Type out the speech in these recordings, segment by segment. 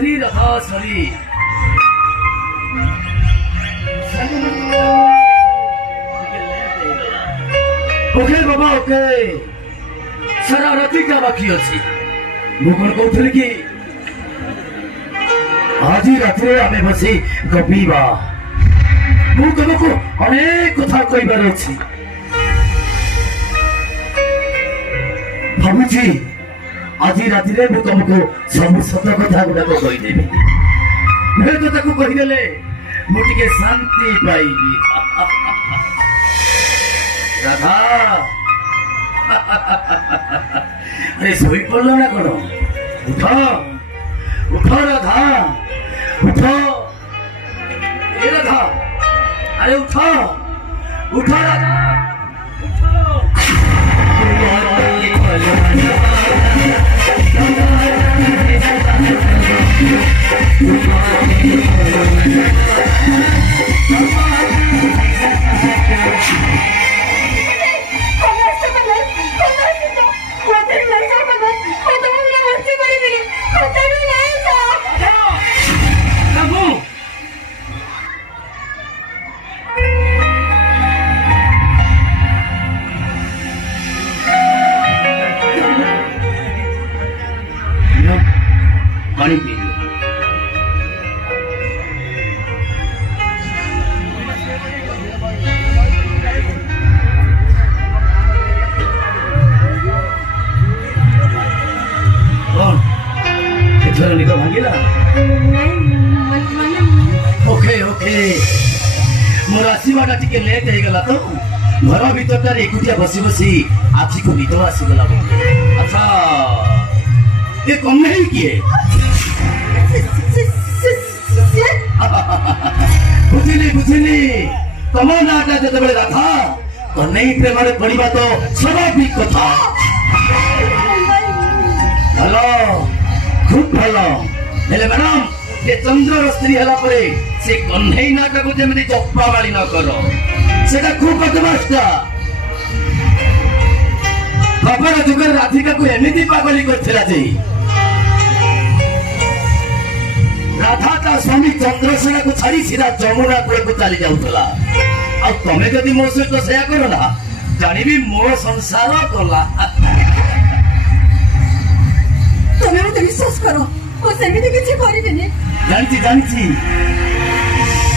सरी रहा सरी ओके बाबा ओके सारा राति का बाकी अच्छी मु कौन कहूली कि आज रात आम बसी गपीबा मु तुमको अनेक कथा कहबार अच्छी भावुची आज राति मु तुमको सब सत कथा गुड़ाक कहीदेवी भे कथा को कहीदेले मुझे शांति पाइबी राधा अरे सोई पड़ल ना कौन उठ उठ राधा उठ ए राधा अरे उठ उठ राधा पानी पी लो कौन निका भांगिला ओके ओके मोर आसीबाटा टिके लेट हो गला तो घर भीतर एकुटिया बसी बसी आखि को निद आसीगला अच्छा ये कौन नहीं किए बुझिली बुझिली तुम नाटा जो राधा कन्हई प्रेम पड़ा तो स्वाभाविक कथा भलो खूब भलो हेले मैडम ये चंद्र स्त्री है से कन्हई नाटा को जमी चप्पा बाड़ी न कर से खूब बदमाशटा खबर जुगर राधिका को एमती पागली कर राधा ता स्वामी चंद्रसेना को छाड़ी सीधा जमुना कूल को चली जाऊला आ तमे जदि मो सहित सेया करो ना जानिबी मो संसार गला तमे मते विश्वास करो को सेमिति किछि करिबेनी जानछि जानछि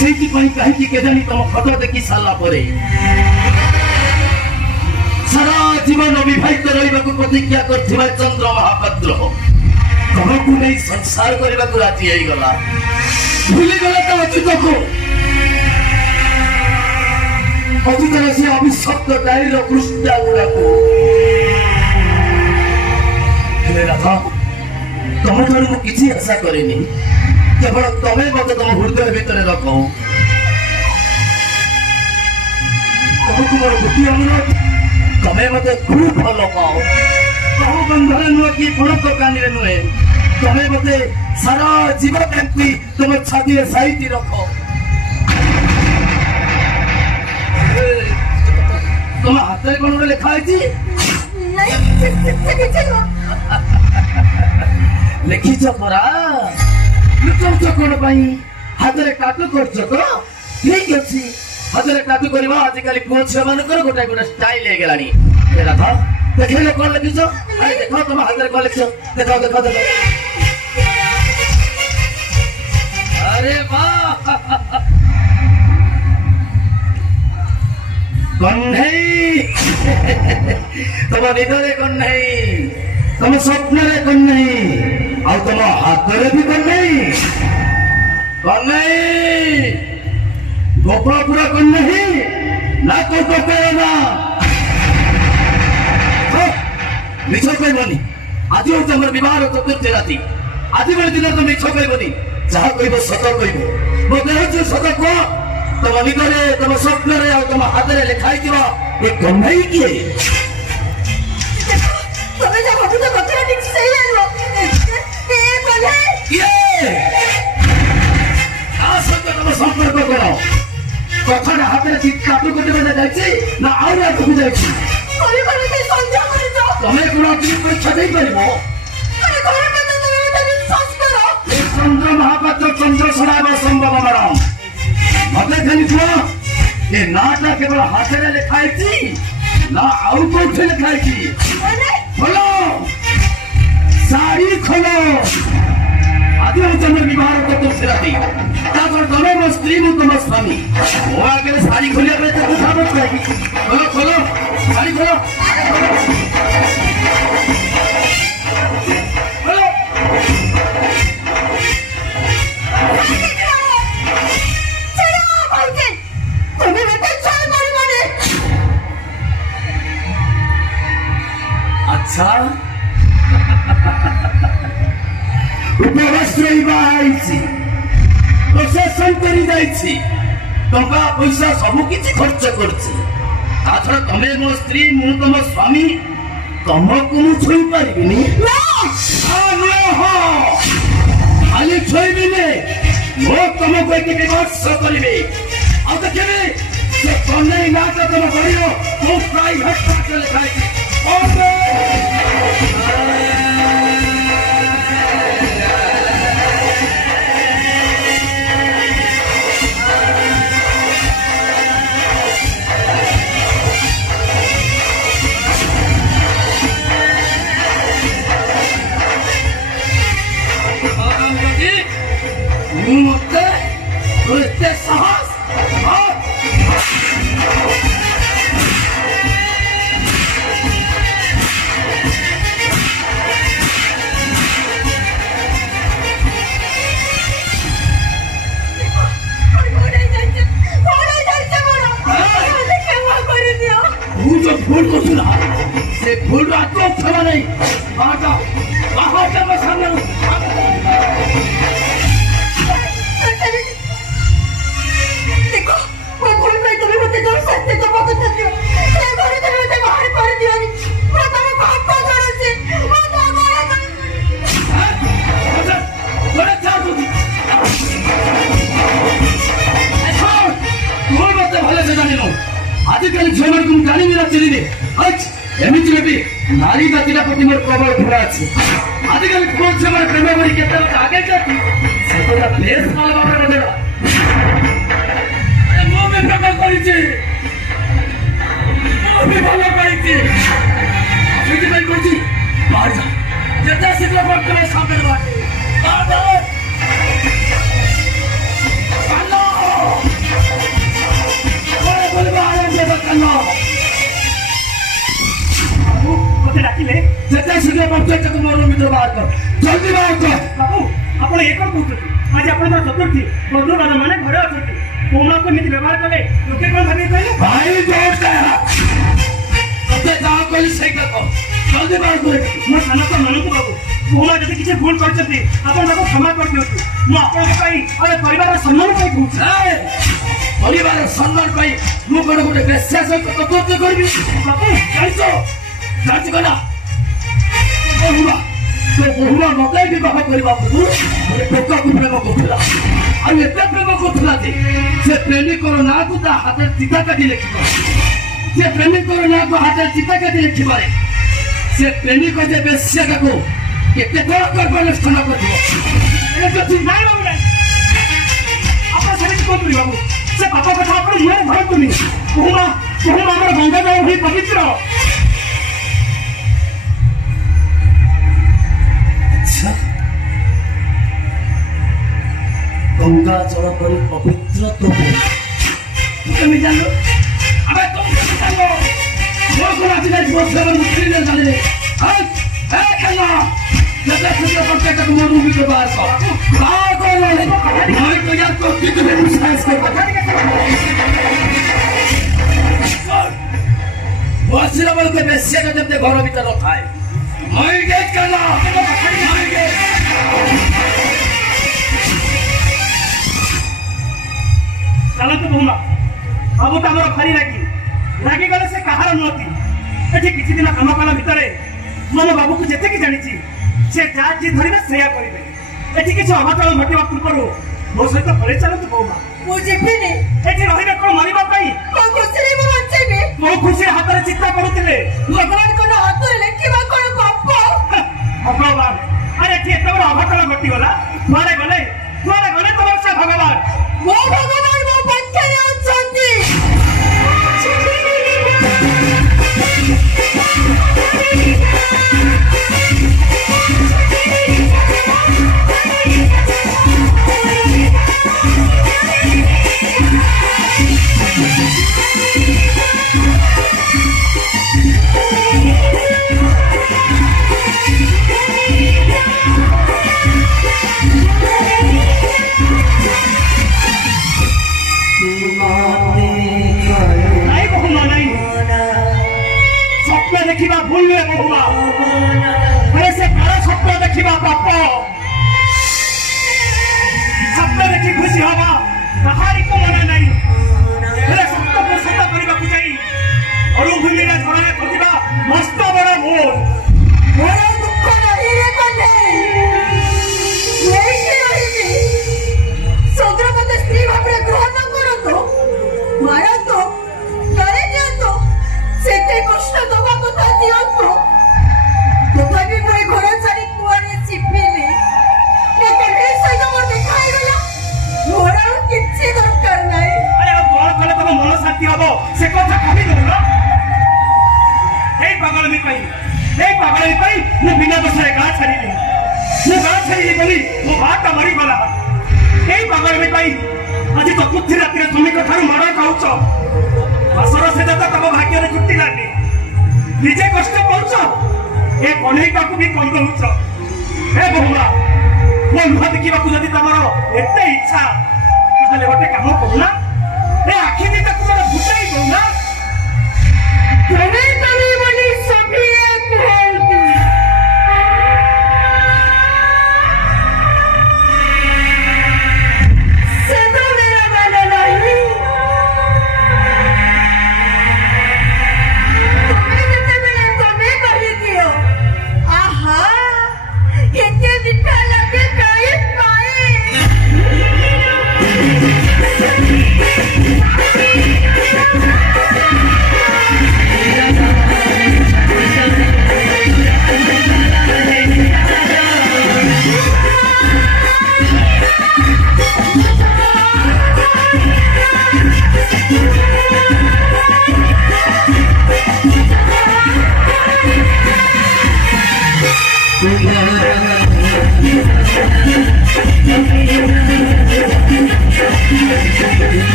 सेति पई कहि कि केदानी तम फोटो देखि साला परे सारा जीवन विवाहित रहिबा को प्रतिज्ञा करथिबा चंद्र महापात्र तुमको नहीं संसार करने को राजी आई गला भूली गला तो अच्युत को अच्युत से अभिशप्त डायरी पृष्ठा गुड़ा को राधा तुम ठार मु किसी आशा करेनी केवल तमें मत तुम हृदय भितर रख तुमको मोर गोटे अनुरोध तमें मत खूब भल पाओ बहु बंधन नुह कि फड़क कानी नुहे तमें मत सारा जीवन एमती तुम छाती साइती रख तुम हाथ में कौन लिखा है लिखिच परा लुचौच कौन हाथ में टाटू कर ठीक अच्छी हाथ में टाटू करवा आजिकल पुओ झील मान गोटे गोटे स्टाइल हो गलानी राधा देखिए कौन लिखिच अरे देखो तुम हाथ में कौन लिख देखो देखो देखो अरे वाह कन्हई तुम निदरे कन्हई तुम स्वप्न कन्हई आ तुम हाथ में भी कन्हई कन्हई गोपालपुरा कन्हई ना तो ना मिछ कहबनी आज हूँ तुम बह चतुर्थ राति आज बड़े दिन तुम मिछ कहबनी जहाँ कह सत कह मत सत कह तुम निदरे तुम स्वप्न तुम हाथ में लिखाई ये कन्हई किए तुम संपर्क कर कथा हाथ में काटू कटे जाए ना आगे आगे जाए तुम्हें कौन परीक्षा दे पार तो चंद्र छड़ा संभव मैडम मत खाली कह ये नाटा केवल हाथ में लिखाई ना आउ कौन लिखाई खोलो साड़ी खोलो आदि तुम विवाह को तुम सिराती तुम मो स्त्री मु तुम स्वामी मो आगे साड़ी खोलिया खोलो खोलो साड़ी खोलो अच्छा उपवस्त्र प्रोसेसन टंका पैसा सब किसी खर्च कर तमें मो स्त्री मु तुम स्वामी तुमको मु छुई पारि खाली छुईबी मो तुमको एक विमर्श करी आगे से तमें ना तुम कर प्राइवेट लिखाई साहस भूल को सुना से भूल रात को क्षमा नहीं बाहर सामने देखो वो भूल में तुम्हें मुझे जो सत्य तो बहुत सत्य मैं बोले तुम्हें मुझे बाहर कर दिया नहीं मैं तुम्हें बात को जोड़ से मैं तो बोला बड़ा था तू मत भले से जाने लो आजकल झील तुम जानी मेरा चली एमती भी नारी जातिटा प्रति मोर प्रबल घृणा अच्छी आजकल पुओ झील प्रेम बड़ी के आगे जाती बेस भल भाव मो भी प्रेम कर बाहर जा जिते शीघ्र पक्ष सामने जिते शीघ्र पक्ष मोर मित्र बाहर कर जल्दी बाहर कर बाबू आप ये कौन कहते आज आप चतुर्थी बंधु बांधव मैंने घरे अच्छा बोमा को नीति व्यवहार कले लोके कौन भाभी कहले भाई दोस्त तते जाओ कहली सही कह जल्दी बाहर कर मो साना को मानू बाबू बोमा जति किसी भूल करछथि आपण बाबू क्षमा कर दियौ मो आपण पई अरे परिवार सम्मान पई कहू परिवार सम्मान पई मु कोन गोटे बेस्या सहित कतोते करबी बाबू जाइछो जाइछ कना बहुआ तो बहुआ मते विवाह करबा पूर्व गोटे टोका को प्रेम करथला आ एते प्रेम करथला जे से प्रेमी को ना को ता हाथ चिता काटी लेखिबो से प्रेमी को ना को हाथ चिता काटी लेखिबारे से प्रेमी को जे बेस्या को केते बड़ करबो अनुष्ठान करबो ए तो ठीक नाही बाबू नाही आपण सभी को तुई बाबू से पापा कथा आपण मुरे भय तुनी बहुमा हमर गंगा जल ही पवित्र अच्छा गंगा जल पर पवित्र तो तुम जानो अबे तुम जानो वो को आज नहीं बहुत सारा मुश्किल है जाने ए कला जैसे तुझे पक्के का मोर भी के बाहर को नहीं तो यार तो कितने में विश्वास कर वो सिर्फ बोल के बेसिया का जब ते घर भीतर रखा है मैं गेट करना मैं गेट चलो तो बहुमा बाबू तो हमर खरी लागी गले से कहार नती एठी किछि दिन काम कला भितरे मम बाबू को जेते की जानि छी से जा जी धरिबे सेया करिबे एठी किछि अघटन घटिबा पूर्वरु मो सहित घरे चलो तो बहुमा मु जेबे ने एठी रहिबे कोन मरिबा पई को खुशी मु बचेबे मो खुशी हातरे चिंता करूतिले भगवान को हाथ रे लेखिबा कोन पाप भगवान अरे एठी एते बड़ अघटन घटी गला मारे गले देखा भूल नुहे बहुमा अरे से काला स्वप्न देखा पाप स्वप्न देखी खुशी हवा कहारी को मना नहीं स्वप्न को सत करने जाई अरुभूमि झरणे खोजा मस्त बड़ भूल मोर दुख नहीं रे कन्या यही रही सदर मत स्त्री भाव ग्रहण करतो मारतो करे दियंतो सेते कष्ट दबा कथा दियंतो तथापि मोर घर छाड़ी कुआरे छिपिली मते हे सहित मोर देखाई गला मोर किछि दरकार नाही अरे कौन कले तब मन शांति हबो से कथा कहि दउना पागल मु बिना दोष गाँ छाड़ी बोली मो बात मरी गला यही पागल आज तो कुछ राति श्रमिक ठार माड़ खाऊच आसर से तुम भाग्य जुटी लागे निजे कष्ट पाच ए कन्हैया को भी कही दौच हे बहुमा मो लुह देखा जदि तुम एत इच्छा गोटे कम करूना ए आखि दिटा तुम भूताई दौना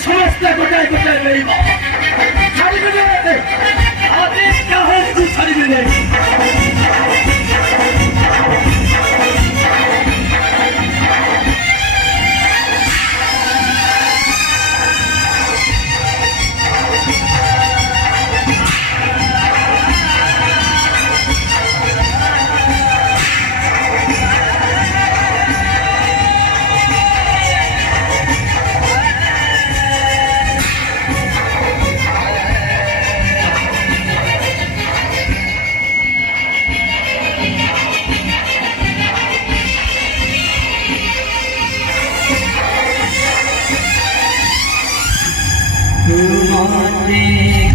समस्त गोटाए गोटाए मिलवा छाड़े आदेश क्या है तू छाड़ी तुम्हारे